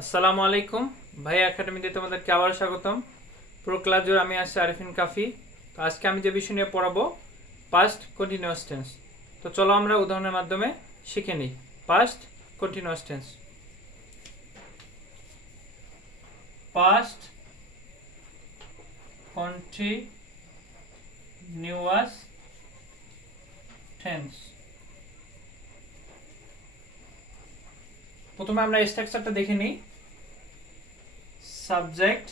আসসালামু আলাইকুম ভাইয়া একাডেমিতে তোমাদেরকে আবার স্বাগতম। পুরো ক্লাস জুড়ে আমি আছি আরিফিন কাফি। তো আজকে আমি যে বিষয় নিয়ে পড়াবো পাস্ট কন্টিনিউয়াস টেন্স। তো চলো আমরা উদাহরণের মাধ্যমে শিখে নিই। Past continuous tense, past continuous tense. প্রথমে আমরা স্ট্রাকচারটা দেখে নিই। সাবজেক্ট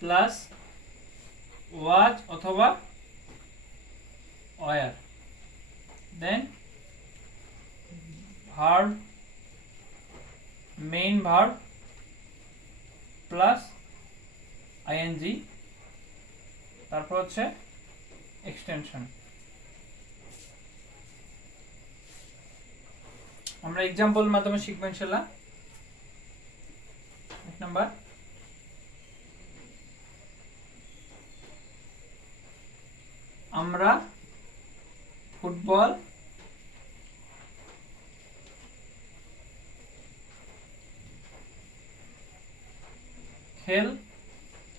প্লাস ওয়াজ অথবা were, then verb, main verb plus ING, তারপর হচ্ছে এক্সটেনশন। আমরা এক্সাম্পল মাধ্যমে শিখবো ইনশাআল্লাহ। এক নাম্বার, আমরা ফুটবল খেলছিলাম,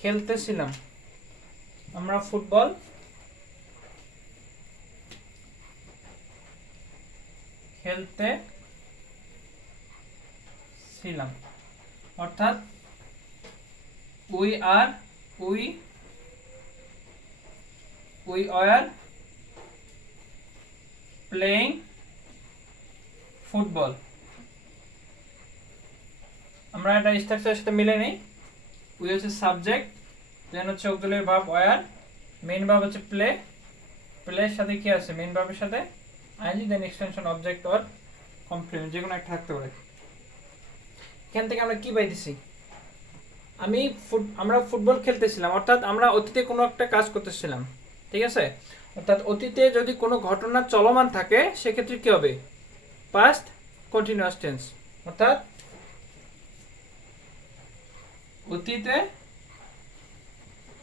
খেলতেছিলাম। আমরা ফুটবল খেলতেছিলাম, অর্থাৎ we are we are playing football. আমরা এটা স্ট্রাকচারের সাথে মিলে নেই। উই হচ্ছে সাবজেক্ট, দেন হচ্ছে auxiliary verb were, main verb হচ্ছে প্লে, প্লের সাথে কি আছে মেইন ভার্বের সাথে ING, then extension object or complement, যে কোনো একটা থাকতে পারে। এখান থেকে আমরা কি পাইতেছি, আমরা ফুটবল খেলতেছিলাম, অর্থাৎ আমরা অতীতে কোনো একটা কাজ করতেছিলাম, ঠিক আছে। অর্থাৎ অতীতে যদি কোনো ঘটনা চলমান থাকে সেক্ষেত্রে কি হবে, পাস্ট কন্টিনিউয়াস টেন্স। অর্থাৎ অতীতে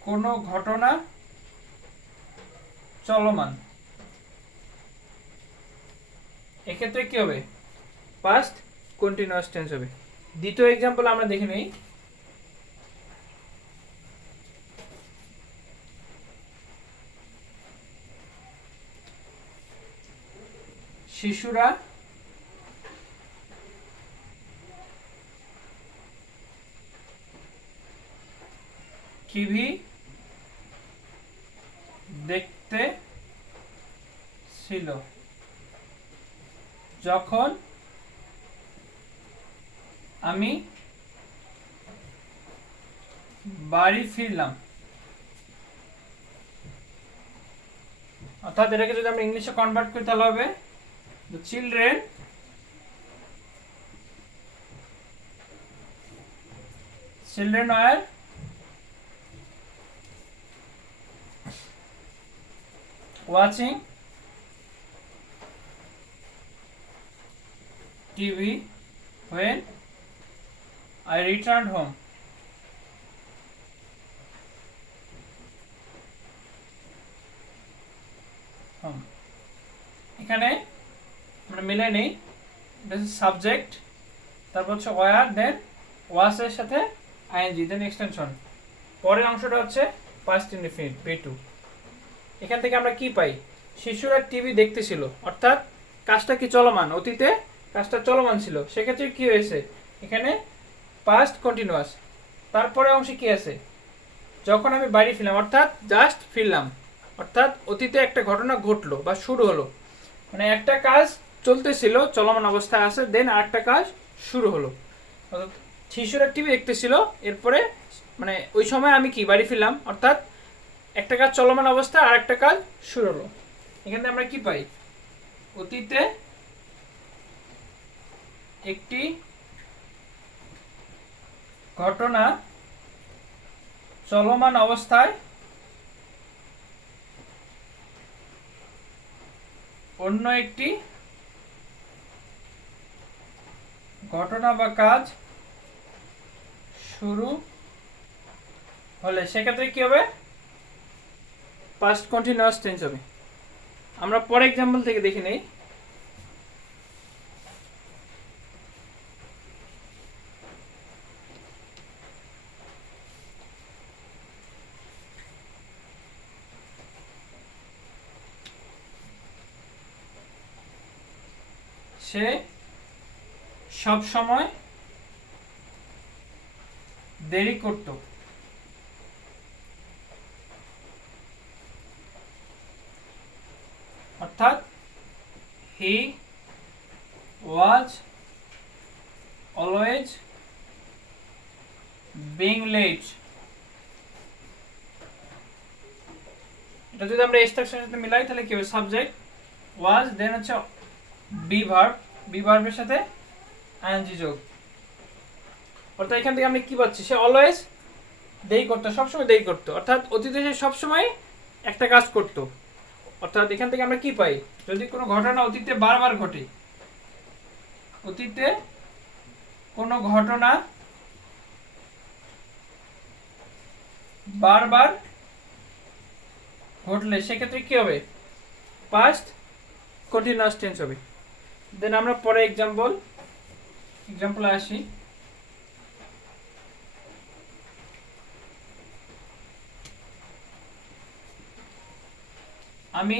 কোনো ঘটনা চলমান, এক্ষেত্রে কি হবে, পাস্ট কন্টিনিউয়াস টেন্স হবে। দ্বিতীয় এক্সাম্পল আমরা দেখে নেই। শিশুরা টিভি দেখতে ছিল যখন আমি বাড়ি ফিরলাম। অর্থাৎ এটাকে যদি আমরা ইংলিশে কনভার্ট করি তাহলে হবে the children were watching TV when I returned home. এখানে আমরা মিলে নেই, সাবজেক্ট, তারপর হচ্ছে ওয়ার, দেন ওয়াস এর সাথে আইএনজি, দেন এক্সটেনশন। পরের অংশটা হচ্ছে পাস্ট ইনডিফিনিট V2। এখান থেকে আমরা কি পাই, শিশুরা টিভি দেখতেছিল, অর্থাৎ কাজটা কি চলমান, অতীতে কাজটা চলমান ছিল, সেক্ষেত্রে কি হয়েছে এখানে পাস্ট কন্টিনিউয়াস। তারপরে অংশে কি আছে, যখন আমি বাড়ি ফিরলাম, অর্থাৎ জাস্ট ফিরলাম, অর্থাৎ অতীতে একটা ঘটনা ঘটলো বা শুরু হলো, মানে একটা কাজ চলতেছিল চলমান অবস্থায় আছে, দেন আরেকটা কাজ শুরু হলো। অর্থাৎ শিশুরা টিভি দেখতেছিল, এরপরে মানে ওই সময় আমি কি বাড়ি ফিরলাম, অর্থাৎ একটা কাজ চলমান অবস্থায় আর একটা কাজ শুরু হলো। এখানে আমরা কি পাই, অতীতে একটি ঘটনা চলমান অবস্থায় অন্য একটি ঘটনা বা কাজ শুরু হলে সেক্ষেত্রে কি হবে, পাস্ট কন্টিনিউয়াস টেন্স হবে। আমরা পরে एग्जांपल থেকে দেখে নেই। সে সব সময় দেরি করত। অর্থাৎ he was always being late। এটা যদি আমরা স্ট্রাকচারের সাথে মিলাই তাহলে কি হবে, সাবজেক্ট was দেন হচ্ছে বি ভার্বের সাথে আইএনজি যোগ। অর্থাৎ এখান থেকে আমরা কি পাচ্ছি, সে অলওয়েজ দেরি করতো, সবসময় দেরি করতো, অর্থাৎ অতীতে সে সবসময় একটা কাজ করতো। অর্থাৎ এখান থেকে আমরা কি পাই, যদি কোনো ঘটনা অতীতে বারবার ঘটে, অতীতে কোনো ঘটনা বারবার ঘটলে সেক্ষেত্রে কি হবে, পাস্ট কন্টিনিউয়াস টেন্স হবে। দেন আমরা পরে এক্সাম্পলে আসি। আমি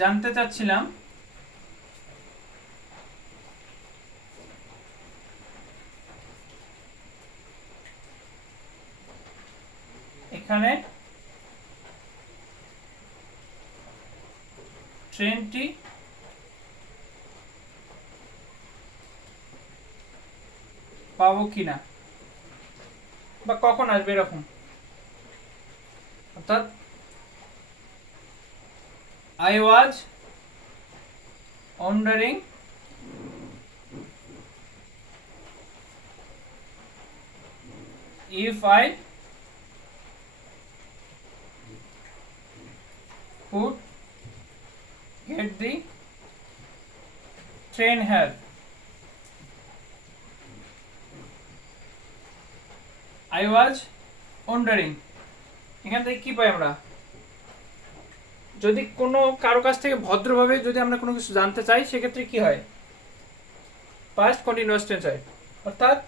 জানতে চাচ্ছিলাম এখানে ট্রেনটি পাবো কিনা বা কখন আসবে এরকম। অর্থাৎ I was wondering if I could get the train here। I was wondering এখান থেকে কি পাই আমরা, যদি কোনো কারো কাছ থেকে ভদ্রভাবে যদি আমরা কোনো কিছু জানতে চাই সেক্ষেত্রে কি হয়, পাস্ট কন্টিনিউয়াস টেন্স হয়। অর্থাৎ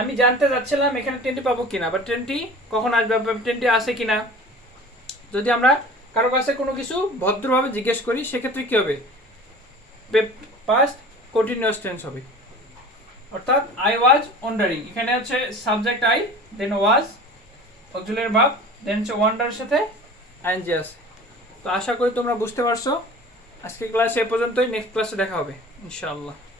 আমি জানতে চাচ্ছিলাম এখানে ট্রেনটি পাবো কিনা বা ট্রেনটি কখন আসবে বা ট্রেনটি আসে কিনা। যদি আমরা কারো কাছে কোনো কিছু ভদ্রভাবে জিজ্ঞেস করি সেক্ষেত্রে কি হবে, পাস্ট কন্টিনিউয়াস টেন্স হবে। অর্থাৎ আই ওয়াজ ওয়ান্ডারিং, এখানে হচ্ছে subject I, then was auxiliary verb, then হচ্ছে ওয়ান্ডারের সাথে আইএনজি আছে। তো আশা করি তোমরা বুঝতে পারছো। আজকে ক্লাসে এ পর্যন্তই, নেক্সট ক্লাসে দেখা হবে ইনশাআল্লাহ।